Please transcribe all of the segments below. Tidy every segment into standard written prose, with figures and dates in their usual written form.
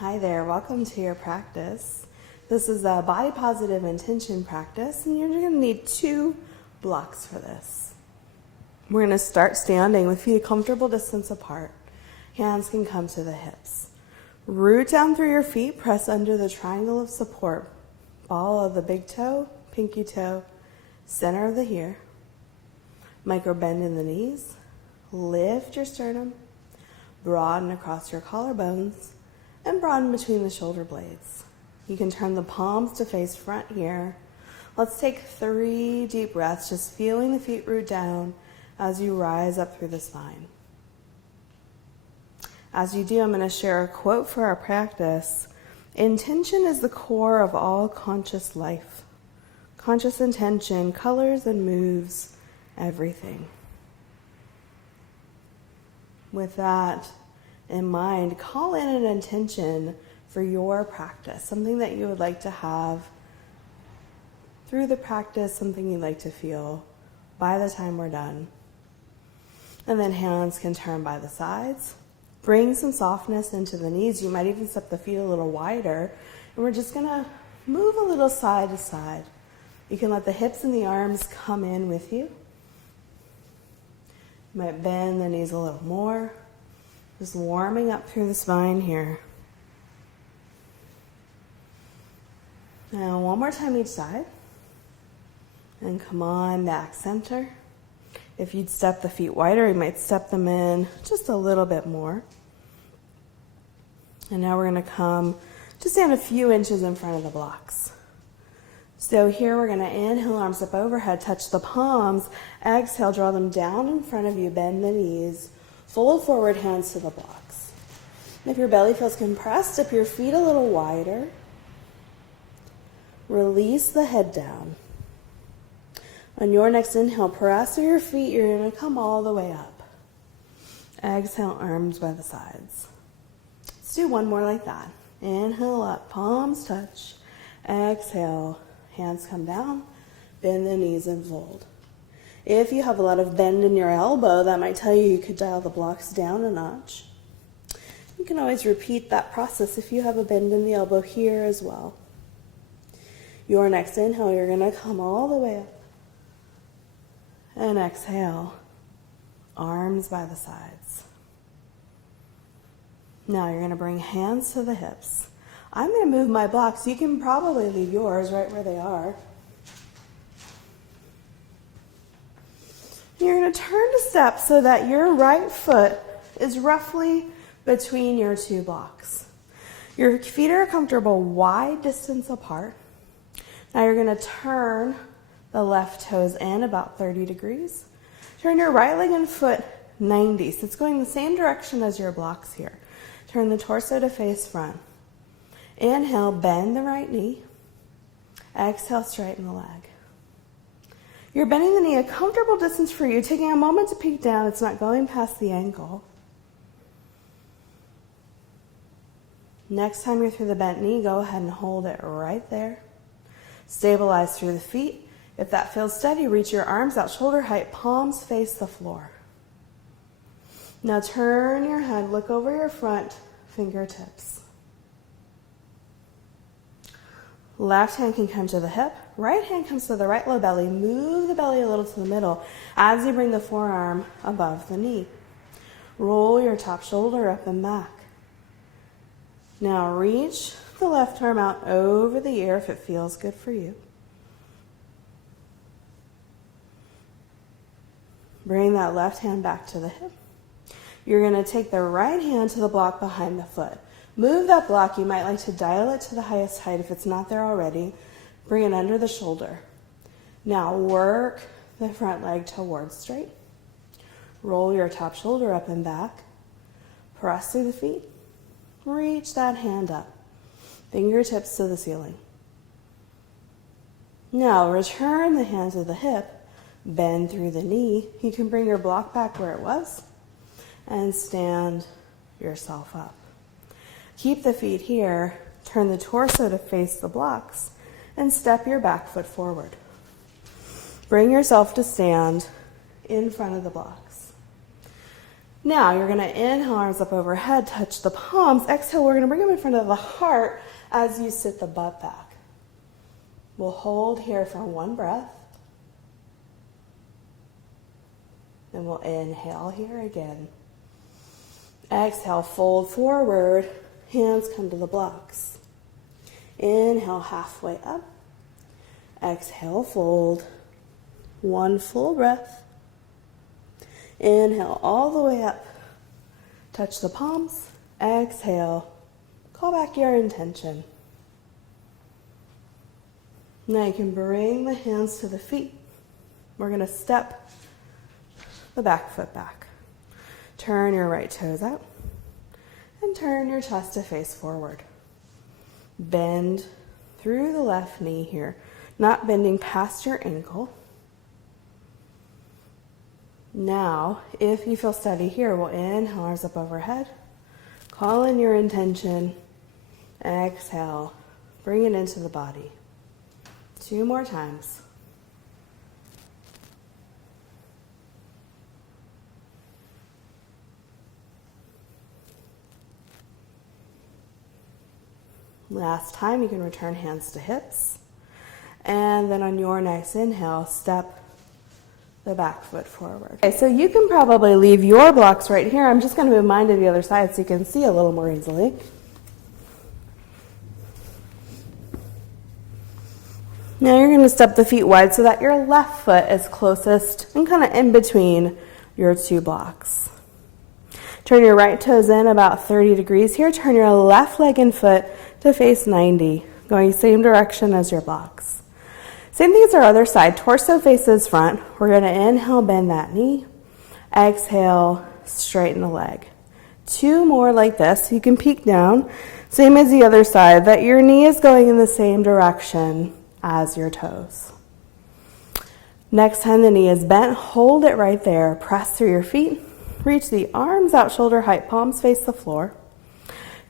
Hi there, welcome to your practice. This is a body positive intention practice, and you're going to need 2 blocks for this. We're going to start standing with feet a comfortable distance apart. Hands can come to the hips. Root down through your feet, press under the triangle of support. Ball of the big toe, pinky toe, center of the ear. Micro bend in the knees. Lift your sternum. Broaden across your collarbones. And broaden between the shoulder blades. You can turn the palms to face front here. Let's take 3 deep breaths, just feeling the feet root down as you rise up through the spine. As you do, I'm going to share a quote for our practice. Intention is the core of all conscious life. Conscious intention colors and moves everything. With that in mind, call in an intention for your practice, something that you would like to have through the practice, something you'd like to feel by the time we're done. And then hands can turn by the sides. Bring some softness into the knees. You might even step the feet a little wider. And we're just going to move a little side to side. You can let the hips and the arms come in with you. You might bend the knees a little more. Just warming up through the spine here. Now one more time each side. And come on back center. If you'd step the feet wider, you might step them in just a little bit more. And now we're going to come just stand a few inches in front of the blocks. So here we're going to inhale, arms up overhead, touch the palms. Exhale, draw them down in front of you, bend the knees. Fold forward, hands to the blocks. If your belly feels compressed, step your feet a little wider. Release the head down. On your next inhale, press through your feet. You're going to come all the way up. Exhale, arms by the sides. Let's do one more like that. Inhale up, palms touch. Exhale, hands come down. Bend the knees and fold. If you have a lot of bend in your elbow, that might tell you could dial the blocks down a notch. You can always repeat that process if you have a bend in the elbow here as well. Your next inhale, you're going to come all the way up. And exhale, arms by the sides. Now you're going to bring hands to the hips. I'm going to move my blocks. You can probably leave yours right where they are. You're going to turn to step so that your right foot is roughly between your 2 blocks. Your feet are a comfortable wide distance apart. Now you're going to turn the left toes in about 30 degrees. Turn your right leg and foot 90. So it's going the same direction as your blocks here. Turn the torso to face front. Inhale, bend the right knee. Exhale, straighten the leg. You're bending the knee a comfortable distance for you, taking a moment to peek down. It's not going past the ankle. Next time you're through the bent knee, go ahead and hold it right there. Stabilize through the feet. If that feels steady, reach your arms out shoulder height, palms face the floor. Now turn your head, look over your front, fingertips. Left hand can come to the hip. Right hand comes to the right low belly. Move the belly a little to the middle as you bring the forearm above the knee. Roll your top shoulder up and back. Now reach the left arm out over the ear if it feels good for you. Bring that left hand back to the hip. You're going to take the right hand to the block behind the foot. Move that block. You might like to dial it to the highest height if it's not there already. Bring it under the shoulder. Now work the front leg towards straight. Roll your top shoulder up and back. Press through the feet. Reach that hand up. Fingertips to the ceiling. Now return the hand to the hip. Bend through the knee. You can bring your block back where it was and stand yourself up. Keep the feet here. Turn the torso to face the blocks and step your back foot forward. Bring yourself to stand in front of the blocks. Now you're going to inhale, arms up overhead, touch the palms. Exhale, we're going to bring them in front of the heart as you sit the butt back. We'll hold here for one breath. And we'll inhale here again. Exhale, fold forward. Hands come to the blocks. Inhale, halfway up. Exhale, fold. One full breath. Inhale all the way up. Touch the palms. Exhale. Call back your intention. Now you can bring the hands to the feet. We're going to step the back foot back. Turn your right toes out. And turn your chest to face forward. Bend through the left knee here, not bending past your ankle. Now, if you feel steady here, we'll inhale, arms up overhead. Call in your intention. Exhale. Bring it into the body. 2 more times. Last time, you can return hands to hips. And then on your next inhale, step the back foot forward. Okay, so you can probably leave your blocks right here. I'm just going to move mine to the other side so you can see a little more easily. Now you're going to step the feet wide so that your left foot is closest and kind of in between your 2 blocks. Turn your right toes in about 30 degrees here. Turn your left leg and foot to face 90, going same direction as your blocks. Same thing as our other side. Torso faces front. We're going to inhale, bend that knee. Exhale, straighten the leg. 2 more like this. You can peek down. Same as the other side, that your knee is going in the same direction as your toes. Next time the knee is bent, hold it right there. Press through your feet. Reach the arms out shoulder height, palms face the floor.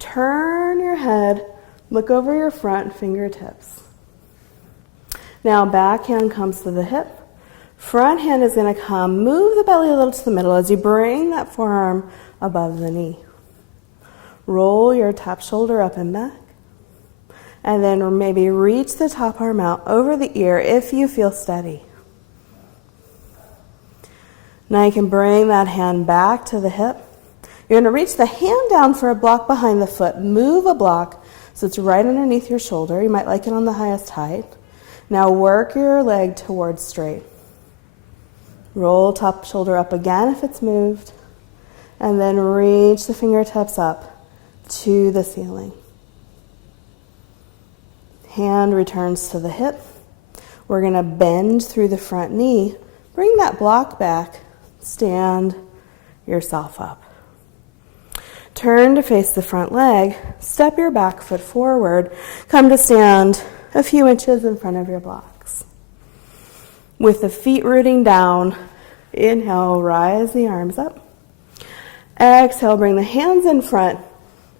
Turn your head, look over your front fingertips. Now back hand comes to the hip. Front hand is going to come. Move the belly a little to the middle as you bring that forearm above the knee. Roll your top shoulder up and back. And then maybe reach the top arm out over the ear if you feel steady. Now you can bring that hand back to the hip. You're going to reach the hand down for a block behind the foot. Move a block so it's right underneath your shoulder. You might like it on the highest height. Now work your leg towards straight. Roll top shoulder up again if it's moved. And then reach the fingertips up to the ceiling. Hand returns to the hip. We're going to bend through the front knee. Bring that block back. Stand yourself up. Turn to face the front leg. Step your back foot forward. Come to stand a few inches in front of your blocks. With the feet rooting down, inhale, rise the arms up. Exhale, bring the hands in front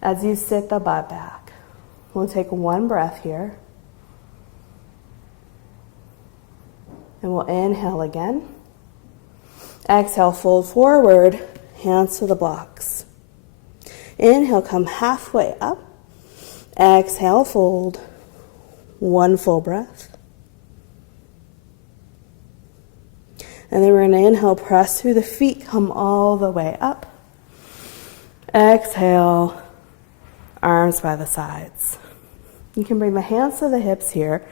as you sit the butt back. We'll take 1 breath here. And we'll inhale again. Exhale, fold forward, hands to the blocks. Inhale, come halfway up. Exhale, fold. 1 full breath. And then we're going to inhale, press through the feet, come all the way up. Exhale, arms by the sides. You can bring the hands to the hips here.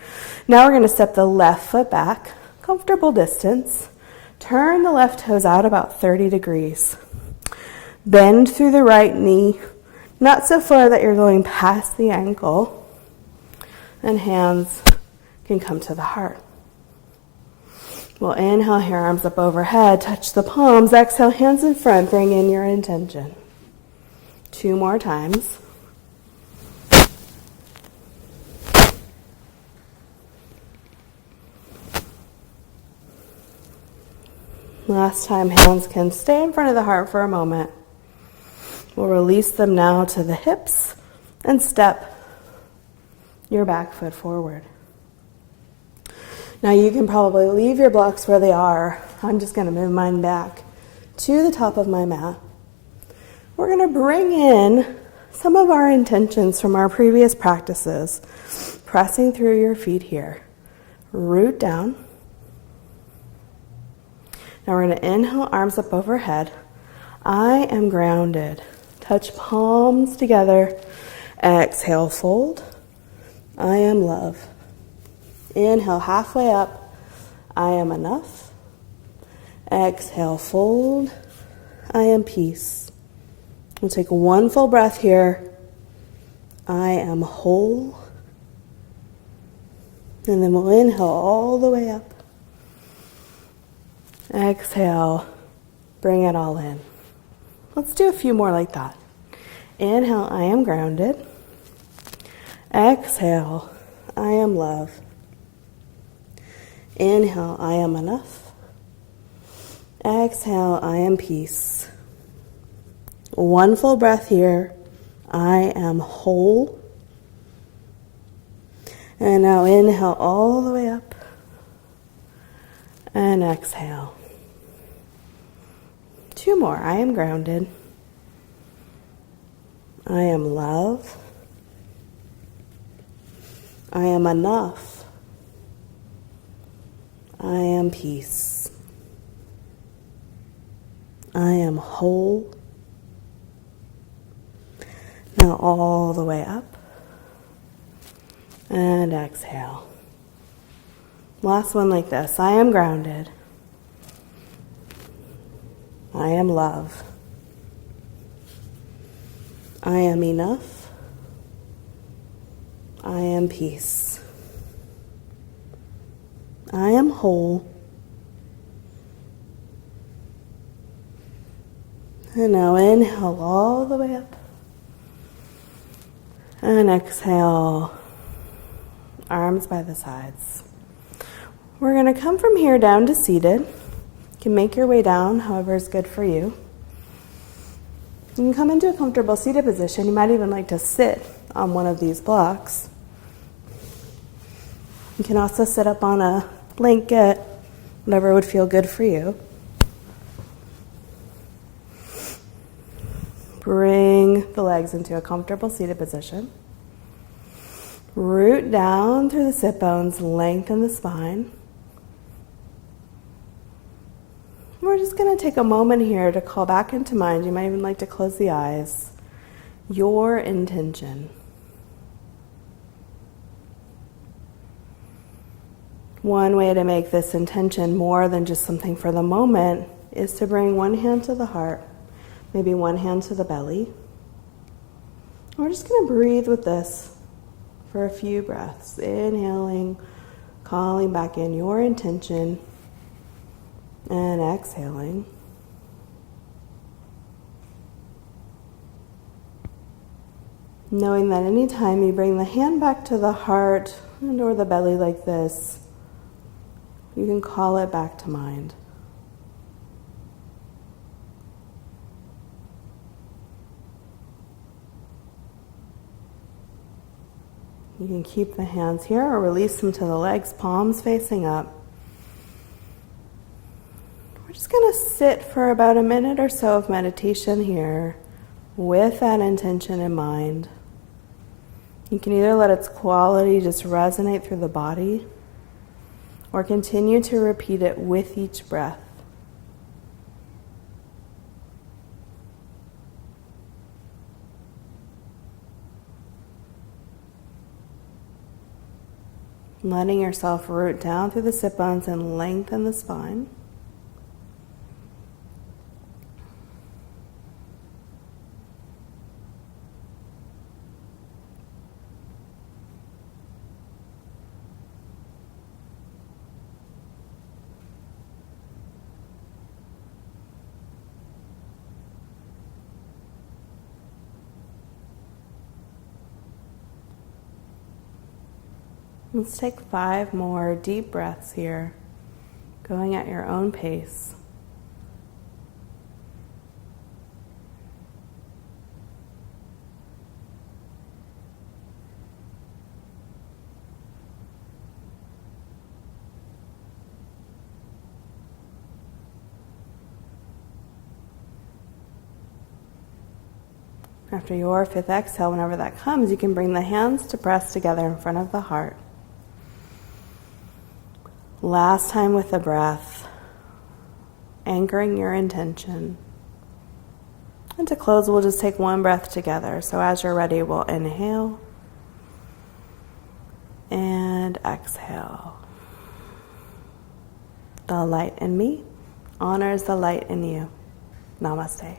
Now we're going to step the left foot back, comfortable distance. Turn the left toes out about 30 degrees. Bend through the right knee, not so far that you're going past the ankle. And hands can come to the heart. We'll inhale here, arms up overhead, touch the palms. Exhale, hands in front, bring in your intention. 2 more times. Last time, hands can stay in front of the heart for a moment. We'll release them now to the hips and step your back foot forward. Now you can probably leave your blocks where they are. I'm just going to move mine back to the top of my mat. We're going to bring in some of our intentions from our previous practices, pressing through your feet here. Root down. Now we're going to inhale, arms up overhead. I am grounded. Touch palms together. Exhale, fold. I am love. Inhale, halfway up. I am enough. Exhale, fold. I am peace. We'll take one full breath here. I am whole. And then we'll inhale all the way up. Exhale, bring it all in. Let's do a few more like that. Inhale, I am grounded. Exhale, I am love. Inhale, I am enough. Exhale, I am peace. One full breath here. I am whole. And now inhale all the way up. And exhale. Two more. I am grounded. I am love. I am enough. I am peace. I am whole. Now all the way up. And exhale. Last one like this. I am grounded. I am love. I am enough. I am peace. I am whole. And now inhale all the way up. And exhale. Arms by the sides. We're going to come from here down to seated. You can make your way down, however is good for you. You can come into a comfortable seated position. You might even like to sit on one of these blocks. You can also sit up on a blanket, whatever would feel good for you. Bring the legs into a comfortable seated position. Root down through the sit bones, lengthen the spine. We're just going to take a moment here to call back into mind. You might even like to close the eyes. Your intention. One way to make this intention more than just something for the moment is to bring one hand to the heart, maybe one hand to the belly. We're just going to breathe with this for a few breaths. Inhaling, calling back in your intention, and exhaling. Knowing that anytime you bring the hand back to the heart and or the belly like this, you can call it back to mind. You can keep the hands here or release them to the legs, palms facing up. We're just going to sit for about a minute or so of meditation here with that intention in mind. You can either let its quality just resonate through the body or continue to repeat it with each breath. Letting yourself root down through the sit bones and lengthen the spine. Let's take 5 more deep breaths here, going at your own pace. After your 5th exhale, whenever that comes, you can bring the hands to press together in front of the heart. Last time with the breath, anchoring your intention. And to close, we'll just take one breath together. So as you're ready, we'll inhale and exhale. The light in me honors the light in you. Namaste.